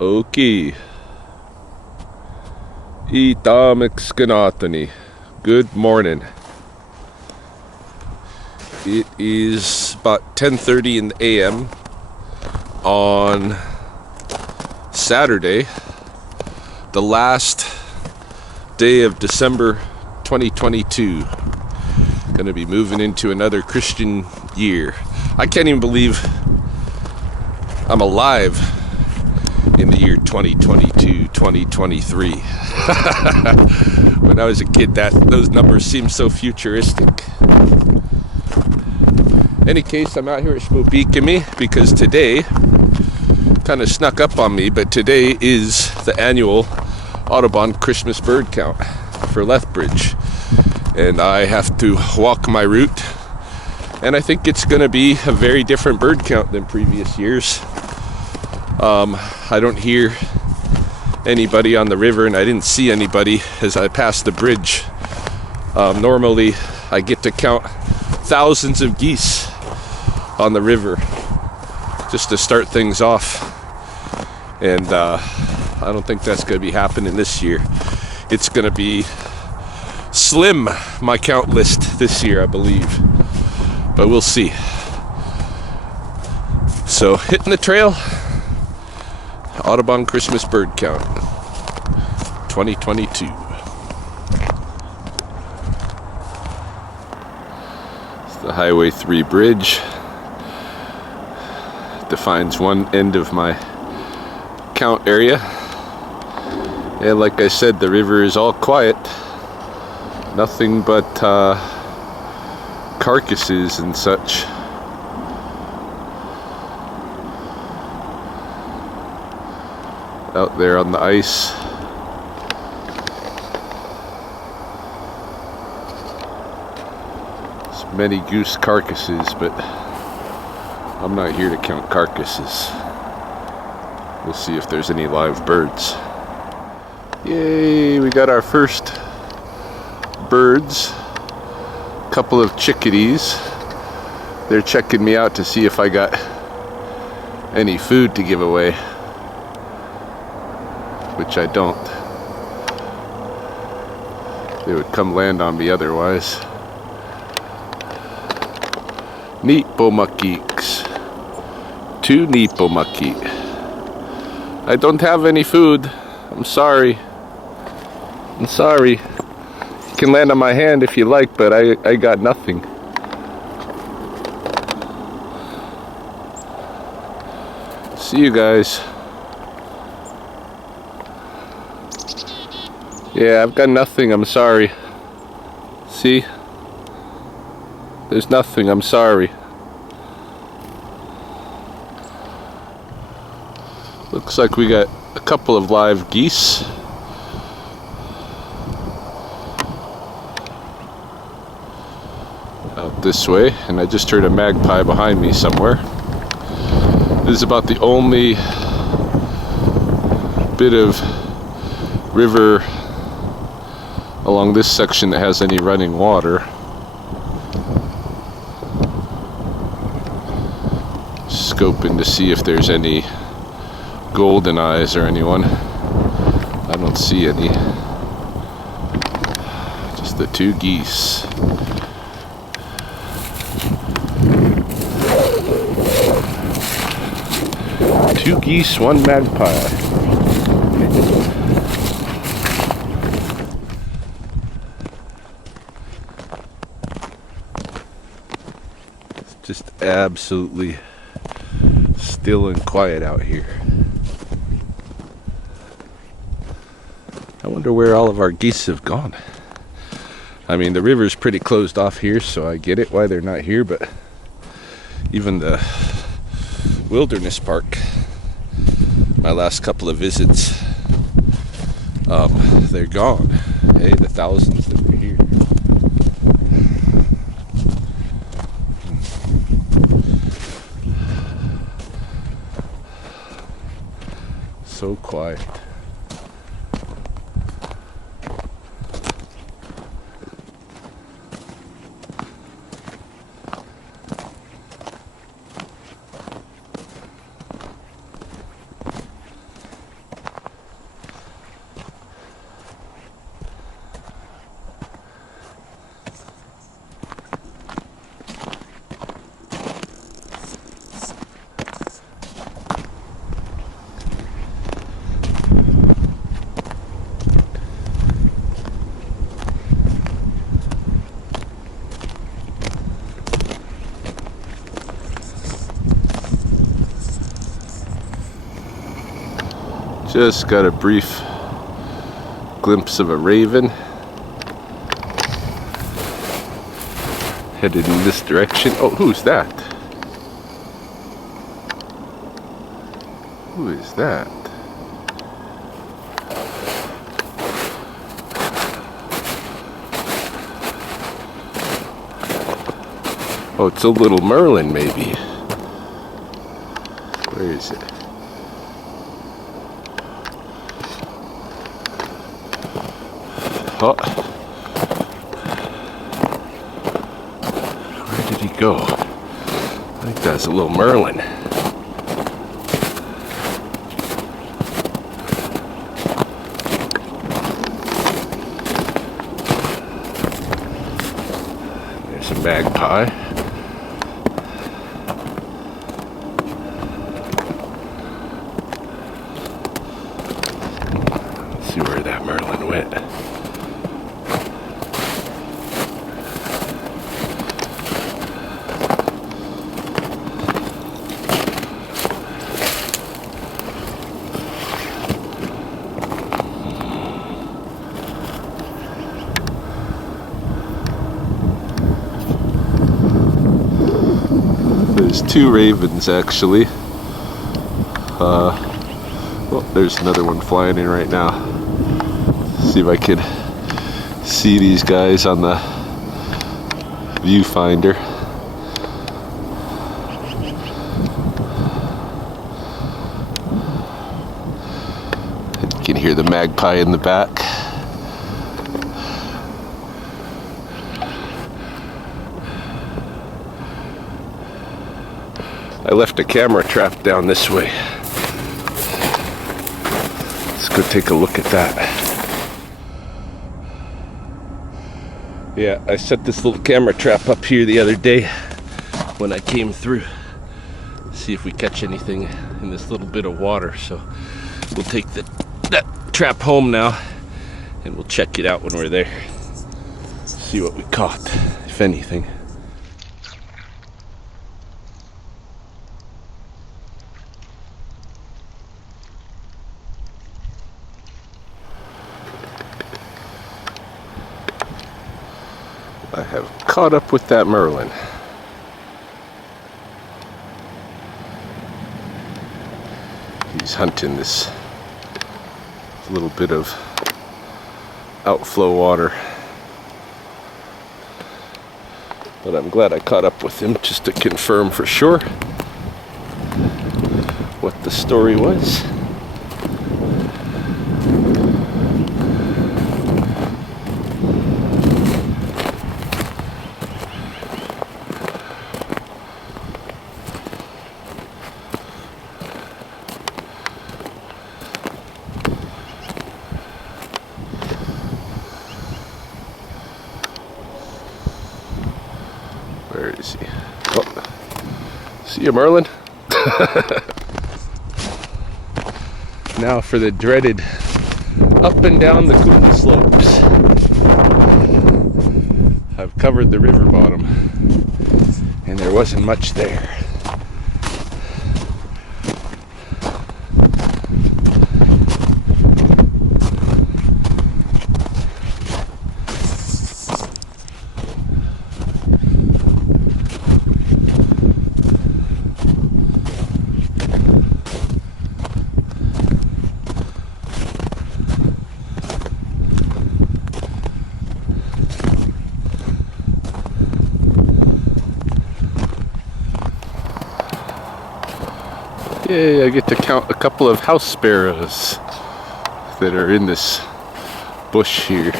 Okay. Itamixkanatani. Good morning. It is about 10:30 in the AM on Saturday, the last day of December 2022. Gonna be moving into another Christian year. I can't even believe I'm alive in the year 2022, 2023. When I was a kid, those numbers seemed so futuristic. Any case, I'm out here at Shmopikimi because today, kind of snuck up on me, but today is the annual Audubon Christmas Bird Count for Lethbridge. And I have to walk my route. And I think it's going to be a very different bird count than previous years. I don't hear anybody on the river, and I didn't see anybody as I passed the bridge. Normally, I get to count thousands of geese on the river just to start things off. And I don't think that's going to be happening this year. It's going to be slim, my count list this year, I believe. But we'll see. So, hitting the trail. Audubon Christmas Bird Count 2022. It's the Highway 3 bridge. Defines one end of my count area. And like I said, the river is all quiet. Nothing but carcasses and such. Out there on the ice. There's many goose carcasses, but I'm not here to count carcasses. We'll see if there's any live birds. Yay, we got our first birds. A couple of chickadees. They're checking me out to see if I got any food to give away, which I don't. They would come land on me otherwise. Nipomakiks. Two nipomaki. I don't have any food. I'm sorry. I'm sorry. You can land on my hand if you like, but I got nothing. See you guys. Yeah, I've got nothing, I'm sorry. See? There's nothing, I'm sorry. Looks like we got a couple of live geese. Out this way, and I just heard a magpie behind me somewhere. This is about the only bit of river along this section that has any running water. Scoping to see if there's any golden eyes or anyone. I don't see any. Just the two geese. Two geese, one magpie. Just absolutely still and quiet out here. I wonder where all of our geese have gone. I mean, the river's pretty closed off here, so I get it why they're not here, but even the wilderness park, my last couple of visits, they're gone. Hey, the thousands that were here. So quiet. Just got a brief glimpse of a raven headed in this direction. Oh, who's that? Who is that? Oh, it's a little merlin, maybe. Where is it? Oh. Where did he go? I think that's a little merlin. There's a magpie. Let's see where that merlin went. There's two ravens actually. Well, there's another one flying in right now. See if I can see these guys on the viewfinder. And you can hear the magpie in the back. I left a camera trap down this way. Let's go take a look at that. Yeah, I set this little camera trap up here the other day when I came through. See if we catch anything in this little bit of water. So we'll take that trap home now and we'll check it out when we're there. See what we caught, if anything. I have caught up with that merlin. He's hunting this little bit of outflow water. But I'm glad I caught up with him just to confirm for sure what the story was. Where is he? Oh, see you, merlin. Now for the dreaded up and down the Coon slopes. I've covered the river bottom and there wasn't much there. Yay, I get to count a couple of house sparrows that are in this bush here.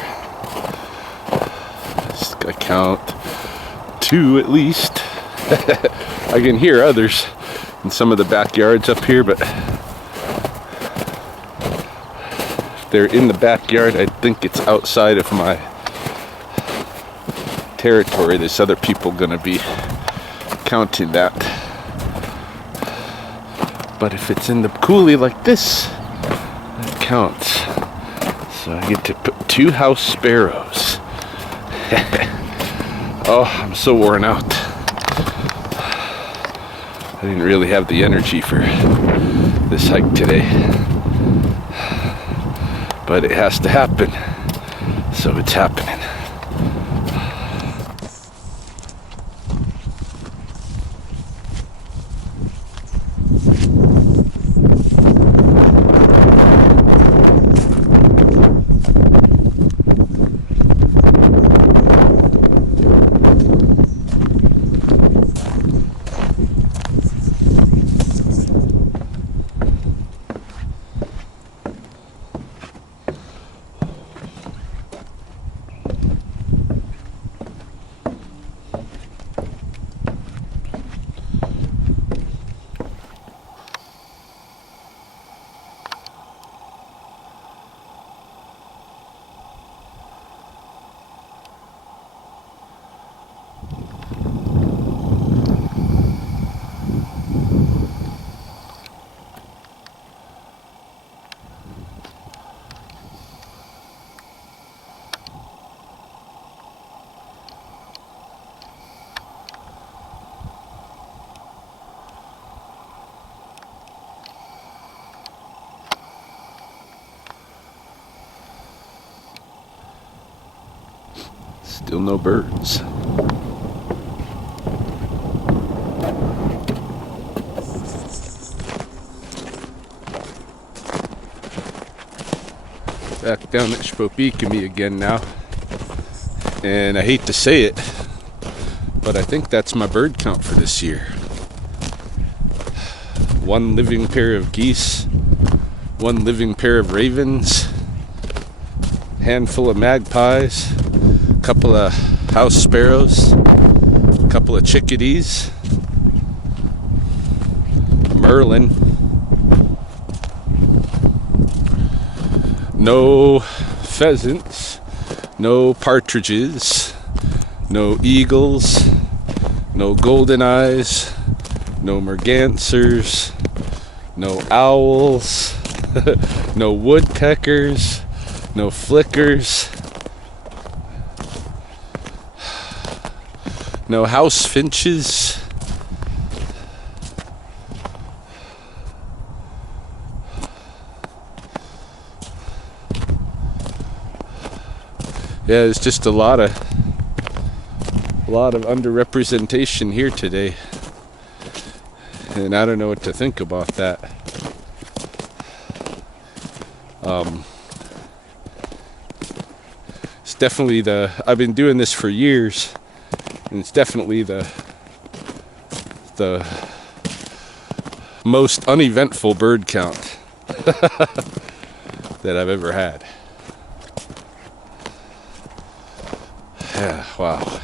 I count 2 at least. I can hear others in some of the backyards up here, but if they're in the backyard, I think it's outside of my territory. There's other people gonna be counting that. But if it's in the coulee like this, that counts. So I get to put 2 house sparrows. Oh, I'm so worn out. I didn't really have the energy for this hike today. but it has to happen, so it's happening. Still no birds. Back down at Spopikami again now. And I hate to say it, but I think that's my bird count for this year. 1 living pair of geese, 1 living pair of ravens, handful of magpies, couple of house sparrows, a couple of chickadees, a merlin, no pheasants, no partridges, no eagles, no golden eyes, no mergansers, no owls, no woodpeckers, no flickers, no house finches. Yeah, there's just a lot of underrepresentation here today, and I don't know what to think about that. It's definitely I've been doing this for years, and it's definitely the most uneventful bird count that I've ever had. Yeah, wow.